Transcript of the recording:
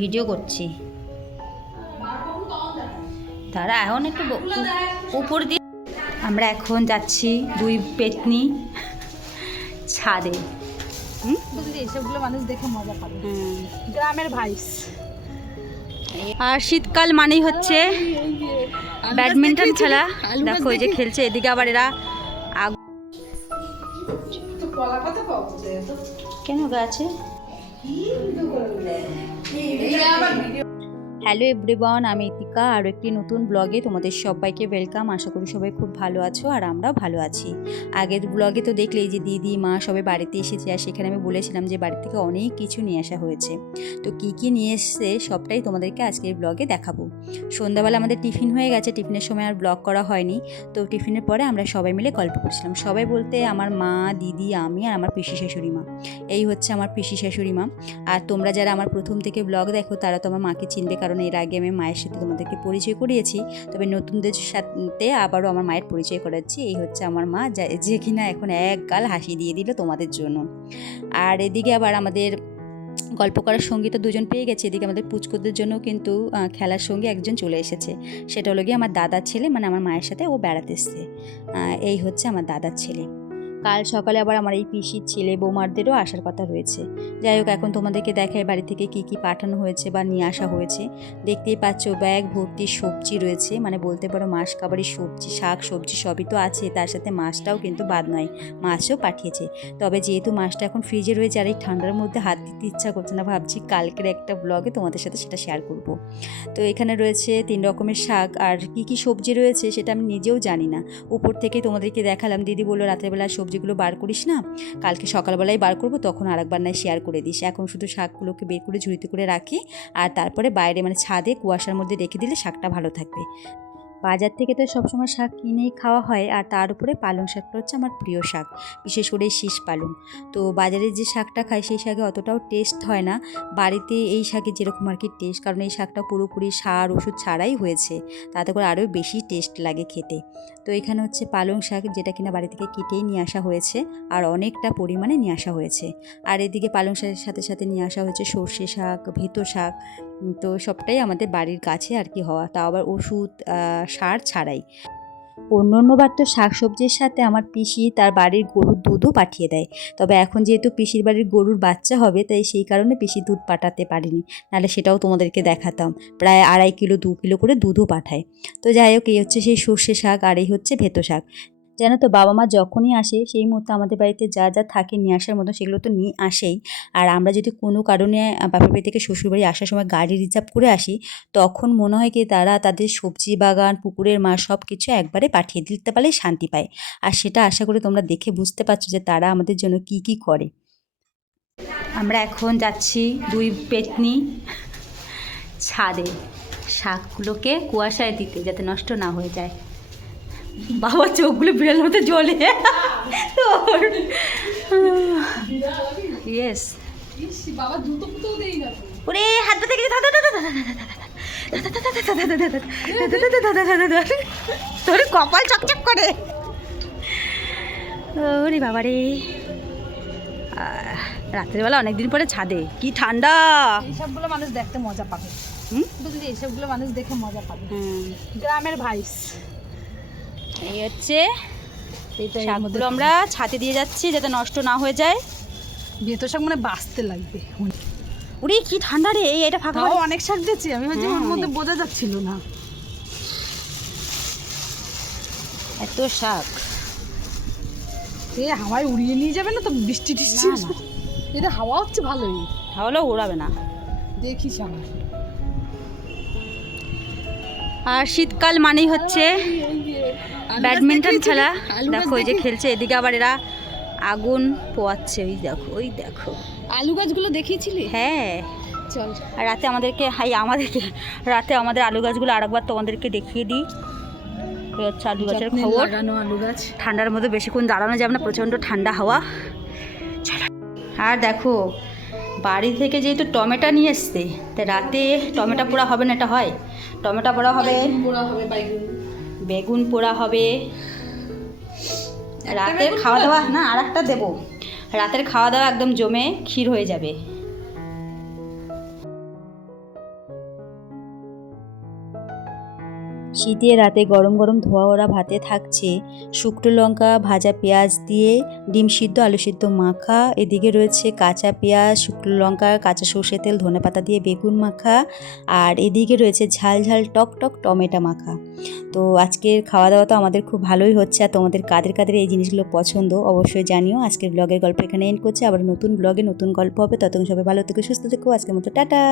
Video করছি। তারা এখন একটু উপর দিয়ে আমরা এখন যাচ্ছি দুই পেতনি ছাদে। এসবগুলো মানুষ দেখে মজা পাবে, গ্রামের ভাইস। আর শীতকাল মানেই হচ্ছে ব্যাডমিন্টন খেলা। দেখো এই যে খেলছে, এদিকে আবার এরা কেন গাছে। হ্যালো এভরিওয়ান, আমি ইতিকা আর একটি নতুন ব্লগে তোমাদের সবাইকে ওয়েলকাম। আশা করি সবাই খুব ভালো আছো আর আমরাও ভালো আছি। আগের ব্লগে তো দেখলেই যে দিদি মা সবাই বাড়িতে এসেছে, আর সেখানে আমি বলেছিলাম যে বাড়ি থেকে অনেক কিছু নিয়ে আসা হয়েছে। তো কি কি নিয়ে এসছে সবটাই তোমাদেরকে আজকের ব্লগে দেখাবো। সন্ধ্যাবেলা আমাদের টিফিন হয়ে গেছে, টিফিনের সময় আর ব্লগ করা হয়নি। তো টিফিনের পরে আমরা সবাই মিলে গল্প করছিলাম। সবাই বলতে আমার মা, দিদি, আমি আর আমার পিসি শাশুড়ি মা। এই হচ্ছে আমার পিসি শাশুড়ি মা। আর তোমরা যারা আমার প্রথম থেকে ব্লগ দেখো তারা তো আমার মাকে চিনবে, কারণ এর আগে আমি মায়ের সাথে তোমাদেরকে পরিচয় করিয়েছি। তবে নতুনদের সাথে আবারও আমার মায়ের পরিচয় করাচ্ছি। এই হচ্ছে আমার মা, যে কিনা এখন এক গাল হাসি দিয়ে দিল তোমাদের জন্য। আর এদিকে আবার আমাদের গল্প করার সঙ্গী তো দুজন পেয়ে গেছে। এদিকে আমাদের পুচকুদের জন্য কিন্তু খেলার সঙ্গে একজন চলে এসেছে। সেটা হলো গিয়ে আমার দাদার ছেলে, মানে আমার মায়ের সাথে ও বেড়াতে এসছে। এই হচ্ছে আমার দাদার ছেলে। কাল সকালে আবার আমার এই পিসির ছেলে বৌমারদেরও আসার কথা রয়েছে। যাই হোক, এখন তোমাদেরকে দেখায় বাড়ি থেকে কি কি পাঠানো হয়েছে বা নিয়ে আসা হয়েছে। দেখতেই পাচ্ছ ব্যাগ ভর্তি সবজি রয়েছে, মানে বলতে পারো মাস কাবারি সবজি, শাক সবজি সবই তো আছে, তার সাথে মাছটাও কিন্তু বাদ নয়, মাছও পাঠিয়েছে। তবে যেহেতু মাছটা এখন ফ্রিজে রয়েছে আর এই ঠান্ডার মধ্যে হাত দিতে ইচ্ছা করছে না, ভাবছি কালকের একটা ব্লগে তোমাদের সাথে সেটা শেয়ার করব। তো এখানে রয়েছে 3 রকমের শাক, আর কি কি সবজি রয়েছে সেটা আমি নিজেও জানি না, উপর থেকে তোমাদেরকে দেখালাম। দিদি বললো রাত্রেবেলা সবজিগুলো বার করিস না, কালকে সকালবেলায় বার করবো, তখন আরেকবার না শেয়ার করে দিস। এখন শুধু শাকগুলোকে বের করে ঝুড়িতে করে রাখি, আর তারপরে বাইরে মানে ছাদে কুয়াশার মধ্যে রেখে দিলে শাকটা ভালো থাকবে। বাজার থেকে তো সবসময় শাক কিনেই খাওয়া হয়, আর তার উপরে পালং শাকটা হচ্ছে আমার প্রিয় শাক, বিশেষ করে শীষ পালং। তো বাজারে যে শাকটা খাই সেই শাকে অতটাও টেস্ট হয় না, বাড়িতে এই শাকে যেরকম আর কি টেস্ট, কারণ এই শাকটা পুরোপুরি সার ওষুধ ছাড়াই হয়েছে, তাতে করে আরও বেশি টেস্ট লাগে খেতে। তো এখানে হচ্ছে পালং শাক, যেটা কিনা বাড়ি থেকে কেটেই নিয়ে আসা হয়েছে, আর অনেকটা পরিমাণে নিয়ে আসা হয়েছে। আর এদিকে পালং শাকের সাথে সাথে নিয়ে আসা হয়েছে সর্ষে শাক, ভেতো শাক। তো সবটাই আমাদের বাড়ির কাছে আর কি হওয়া, তাও আবার ওষুধ সার ছাড়াই। অন্যবার তো শাকসবজির সাথে আমার পিসি তার বাড়ির গরুর দুধও পাঠিয়ে দেয়। তবে এখন যেহেতু পিসির বাড়ির গরুর বাচ্চা হবে, তাই সেই কারণে পিসি দুধ পাঠাতে পারেনি, নাহলে সেটাও তোমাদেরকে দেখাতাম। প্রায় 2.5 কিলো 2 কিলো করে দুধও পাঠায়। তো যাই হোক, এই হচ্ছে সেই সর্ষে শাক, আর এই হচ্ছে ভেতো শাক। জানো তো, বাবা মা যখনই আসে সেই মুহূর্তে আমাদের বাড়িতে যা যা থাকে নিয়ে আসার মতো সেগুলো তো নিয়ে আসেই। আর আমরা যদি কোনো কারণে বাপের বাড়ি থেকে শ্বশুরবাড়ি আসার সময় গাড়ি রিজার্ভ করে আসি, তখন মনে হয় কি তারা তাদের সবজি বাগান, পুকুরের মাছ সব কিছু একবারে পাঠিয়ে দিতে পারলেই শান্তি পায়। আর সেটা আশা করি তোমরা দেখে বুঝতে পারছো যে তারা আমাদের জন্য কি কি করে। আমরা এখন যাচ্ছি দুই পেতনি ছাদে শাকগুলোকে কুয়াশায় দিতে, যাতে নষ্ট না হয়ে যায়। বাবা চোখগুলো বিড়াল মতো জ্বলে তোর। ইয়েস বাবা জুতো পুতোও দেই না। ওরে হাত পা থেকে তোর কপাল চকচক করে। ওরে বাবা রে, রাত্রেবেলা অনেকদিন পরে ছাদে, কি ঠান্ডা। এইসবগুলো মানুষ দেখতে মজা পাবে, বুঝলি? এইসবগুলো মানুষ দেখে মজা পাবে, গ্রামের ভাইস। এই হচ্ছে শাকগুলো আমরা ছাদে দিয়ে যাচ্ছি যাতে নষ্ট না হয়ে যায়। ভেতো শাক মানে বাঁচতে লাগবে। ওরে কি ঠান্ডা রে, এটা ফাঁকা অনেক শাক দিচ্ছি আমি, ভাবছি ওর মধ্যে বোঝা যাচ্ছিল না এত শাক। এ হাওয়ায় উড়িয়ে নিয়ে যাবে না তো? বৃষ্টি টিষ্টি এটা হাওয়া হচ্ছে ভালোই, হাওয়ালেও উড়াবে না, দেখিস আমার। আর শীতকাল মানেই হচ্ছে ব্যাডমিন্টন খেলা। দেখো এই যে খেলছে, এদিকে আবার এরা আগুন পোয়াচ্ছে, ওই দেখো ওই দেখো। আলু গাছগুলো দেখিয়েছিলি? হ্যাঁ চল। আর রাতে রাতে আমাদের আলু গাছগুলো আরেকবার তোমাদেরকে দেখিয়ে দিই। হচ্ছে আলু গাছের খবর। আলু গাছ ঠান্ডার মধ্যে বেশিক্ষণ দাঁড়ানো যাবে না, প্রচণ্ড ঠান্ডা হাওয়া। আর দেখো বাড়ি থেকে যেহেতু টমেটো নিয়ে এসছে, তাই রাতে টমেটো পোড়া হবে না, এটা হয় টমেটো পোড়া হবে, বেগুন পোড়া হবে। রাতের খাওয়া দাওয়া না, আর একটা দেবো, রাতের খাওয়া দাওয়া একদম জমে ক্ষীর হয়ে যাবে। শীতে রাতে গরম গরম ধোয়া ওরা ভাতে থাকছে শুকনো লঙ্কা ভাজা পেঁয়াজ দিয়ে ডিম সিদ্ধ আলু সিদ্ধ মাখা, এদিকে রয়েছে কাঁচা পেঁয়াজ শুকনো লঙ্কা কাঁচা সর্ষে তেল ধনেপাতা দিয়ে বেগুন মাখা, আর এদিকে রয়েছে ঝাল ঝাল টক টক টমেটো মাখা। তো আজকের খাওয়া দাওয়া তো আমাদের খুব ভালোই হচ্ছে। আর তোমাদের কাদের কাদের এই জিনিসগুলো পছন্দ অবশ্যই জানিও। আজকের ব্লগের গল্প এখানে এন্ড করছে, আবার নতুন ব্লগে নতুন গল্প হবে। ততক্ষণ সবাই ভালো থেকো সুস্থ থেকো, আজকের মতো টাটা।